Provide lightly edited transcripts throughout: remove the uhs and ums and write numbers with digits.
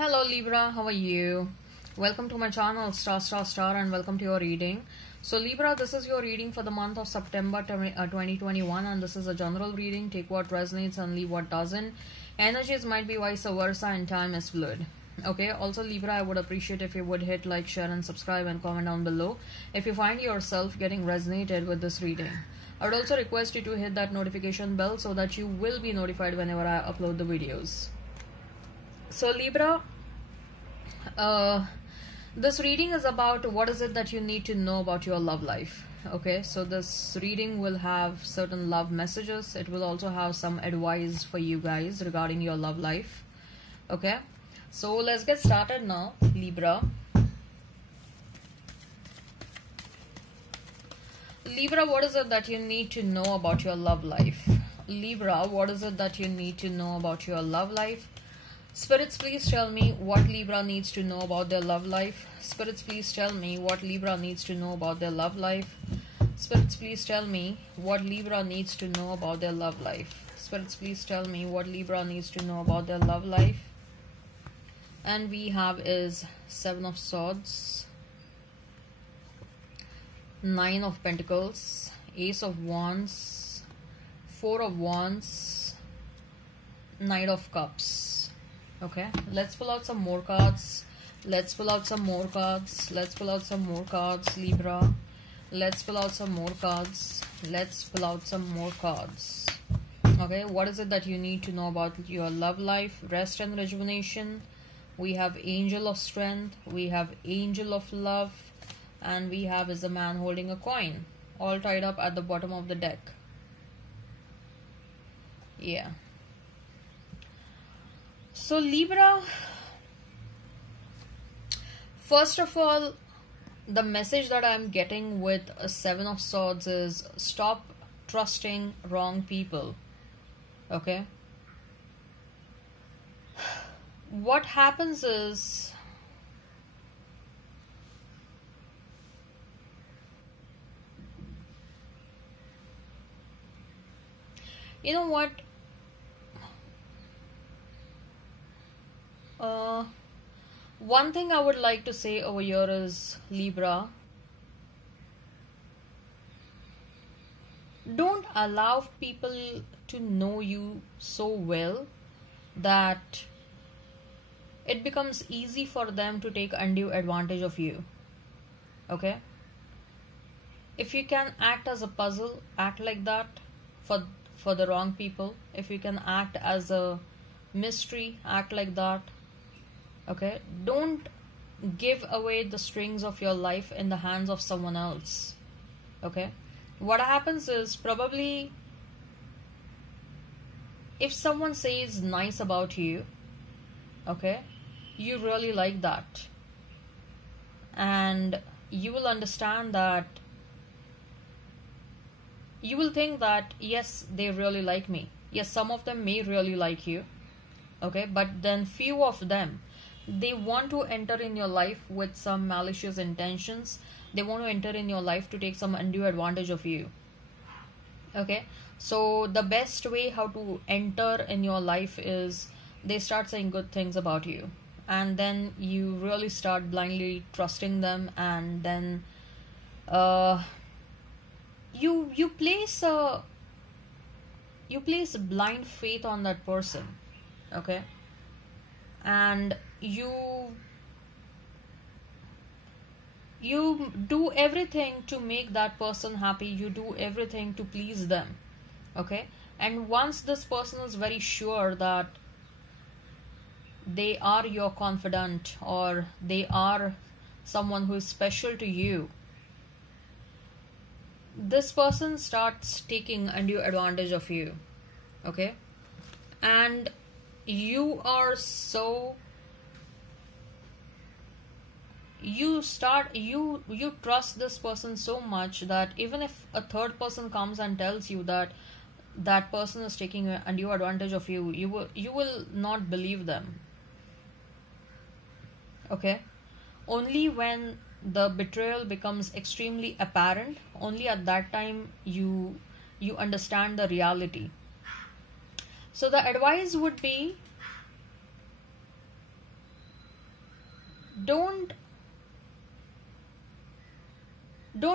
Hello Libra, how are you? Welcome to my channel star and welcome to your reading. So Libra, this is your reading for the month of September 2021 and this is a general reading. Take what resonates and leave what doesn't. Energies might be vice versa and time is fluid. Okay, also Libra, I would appreciate if you would hit like, share and subscribe and comment down below if you find yourself getting resonated with this reading. I would also request you to hit that notification bell so that you will be notified whenever I upload the videos. So Libra, this reading is about what is it that you need to know about your love life. Okay, so this reading will have certain love messages. It will also have some advice for you guys regarding your love life. Okay, so let's get started now, Libra. Libra, what is it that you need to know about your love life? Libra, what is it that you need to know about your love life? Spirits, please tell me what Libra needs to know about their love life. Spirits, please tell me what Libra needs to know about their love life. Spirits, please tell me what Libra needs to know about their love life. Spirits, please tell me what Libra needs to know about their love life. And we have is Seven of Swords, Nine of Pentacles, Ace of Wands, Four of Wands, Knight of Cups. Okay, let's pull out some more cards. Let's pull out some more cards. Let's pull out some more cards, Libra. Let's pull out some more cards. Let's pull out some more cards. Okay, what is it that you need to know about your love life? Rest and rejuvenation. We have Angel of Strength. We have Angel of Love. And we have is a man holding a coin, all tied up at the bottom of the deck. Yeah. So Libra, first of all, the message that I'm getting with a Seven of Swords is stop trusting wrong people. Okay. What happens is, you know what? One thing I would like to say over here is, Libra, don't allow people to know you so well that it becomes easy for them to take undue advantage of you. Okay? If you can act as a puzzle, act like that for the wrong people. If you can act as a mystery, act like that. Okay, don't give away the strings of your life in the hands of someone else. Okay, what happens is, probably if someone says nice about you, okay, you really like that, and you will understand that, you will think that yes, they really like me. Yes, some of them may really like you, okay, but then few of them, they want to enter in your life with some malicious intentions. They want to enter in your life to take some undue advantage of you. Okay, so the best way how to enter in your life is they start saying good things about you, and then you really start blindly trusting them, and then you place blind faith on that person. Okay, and you do everything to make that person happy. You do everything to please them. Okay, and once this person is very sure that they are your confidant, or they are someone who is special to you, this person starts taking undue advantage of you. Okay, and you are so, you trust this person so much that even if a third person comes and tells you that that person is taking undue advantage of you, you will not believe them. Okay, only when the betrayal becomes extremely apparent, only at that time you understand the reality. So the advice would be, don't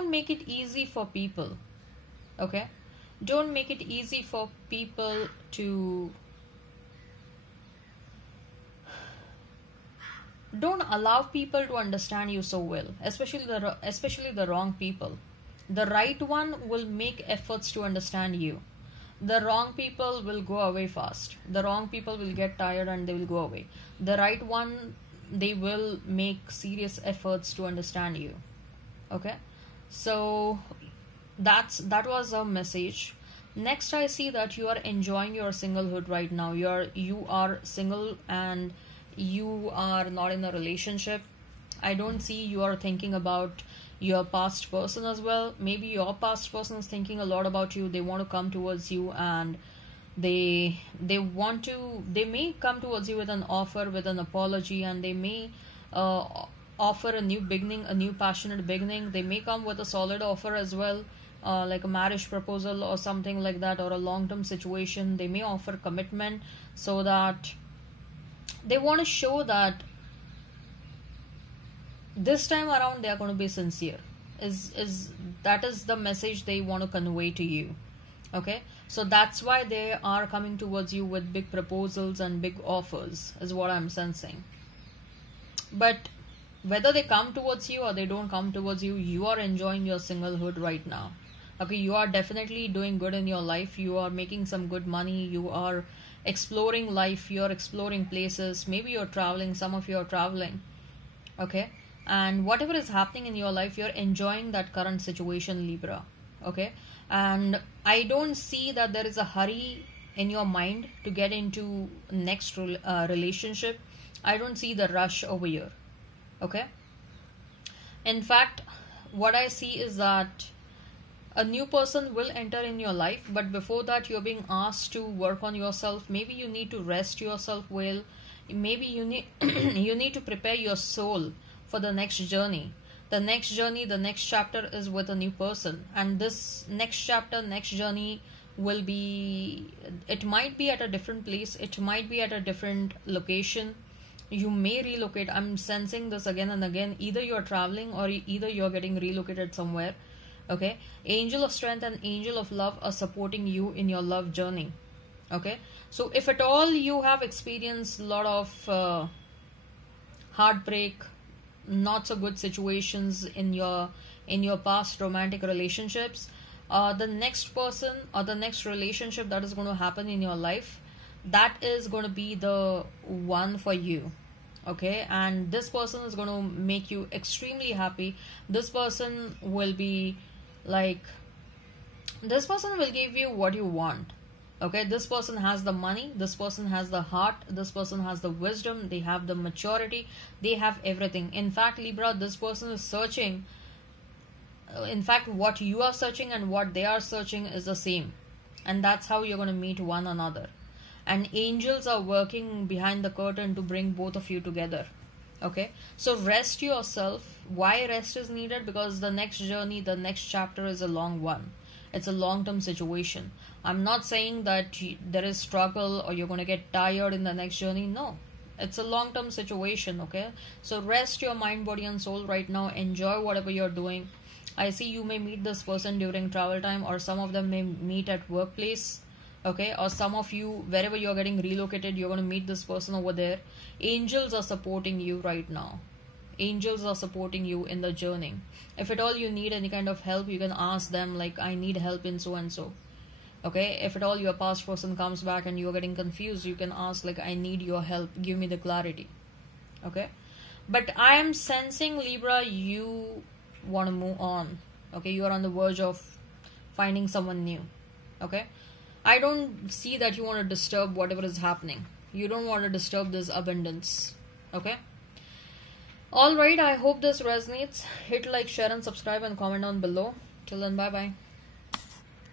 make it easy for people. Okay, don't make it easy for people to, don't allow people to understand you so well, especially the wrong people. The right one will make efforts to understand you. The wrong people will go away fast. The wrong people will get tired and they will go away. The right one, they will make serious efforts to understand you. Okay, so that was a message. Next, I see that you are enjoying your singlehood right now. You are single and you are not in a relationship. I don't see you are thinking about your past person as well. Maybe your past person is thinking a lot about you. They want to come towards you, and they may come towards you with an offer, with an apology, and they may offer a new beginning, a new passionate beginning. They may come with a solid offer as well, like a marriage proposal or something like that, or a long-term situation. They may offer commitment, so that they want to show that this time around they are going to be sincere. That is the message they want to convey to you. Okay, so that's why they are coming towards you with big proposals and big offers, is what I'm sensing. But whether they come towards you or they don't come towards you, you are enjoying your singlehood right now. Okay, you are definitely doing good in your life. You are making some good money. You are exploring life. You are exploring places. Maybe you're traveling. Some of you are traveling. Okay, and whatever is happening in your life, you're enjoying that current situation, Libra. Okay, and I don't see that there is a hurry in your mind to get into next relationship. I don't see the rush over here. Okay, in fact, what I see is that a new person will enter in your life, but before that you're being asked to work on yourself. Maybe you need to rest yourself well. Maybe you need you need to prepare your soul for the next journey. The next chapter is with a new person, and this next chapter, next journey will be, it might be at a different place, it might be at a different location. You may relocate. I'm sensing this again and again. Either you're traveling or either you're getting relocated somewhere. Okay, angel of strength and angel of love are supporting you in your love journey. Okay, so if at all you have experienced a lot of heartbreak, not so good situations in your past romantic relationships, the next person or the next relationship that is going to happen in your life, that is going to be the one for you. Okay, and this person is going to make you extremely happy. This person will be like, this person will give you what you want. Okay, this person has the money, this person has the heart, this person has the wisdom, they have the maturity, they have everything. In fact, Libra, this person is searching. In fact, what you are searching and what they are searching is the same, and that's how you're going to meet one another. And angels are working behind the curtain to bring both of you together. Okay, so rest yourself. Why rest is needed? Because the next journey, the next chapter is a long one. It's a long-term situation. I'm not saying that there is struggle or you're going to get tired in the next journey. No, it's a long-term situation. Okay, so rest your mind, body and soul right now. Enjoy whatever you're doing. I see you may meet this person during travel time, or some of them may meet at workplace. Okay, or some of you, wherever you're getting relocated, you're going to meet this person over there. Angels are supporting you right now. Angels are supporting you in the journey. If at all you need any kind of help, you can ask them, like, I need help in so and so. Okay, if at all your past person comes back and you're getting confused, you can ask, like, I need your help, give me the clarity. Okay, but I am sensing, Libra, you want to move on. Okay, you are on the verge of finding someone new. Okay, I don't see that you want to disturb whatever is happening. You don't want to disturb this abundance. Okay, alright, I hope this resonates. Hit like, share and subscribe and comment down below. Till then, bye bye.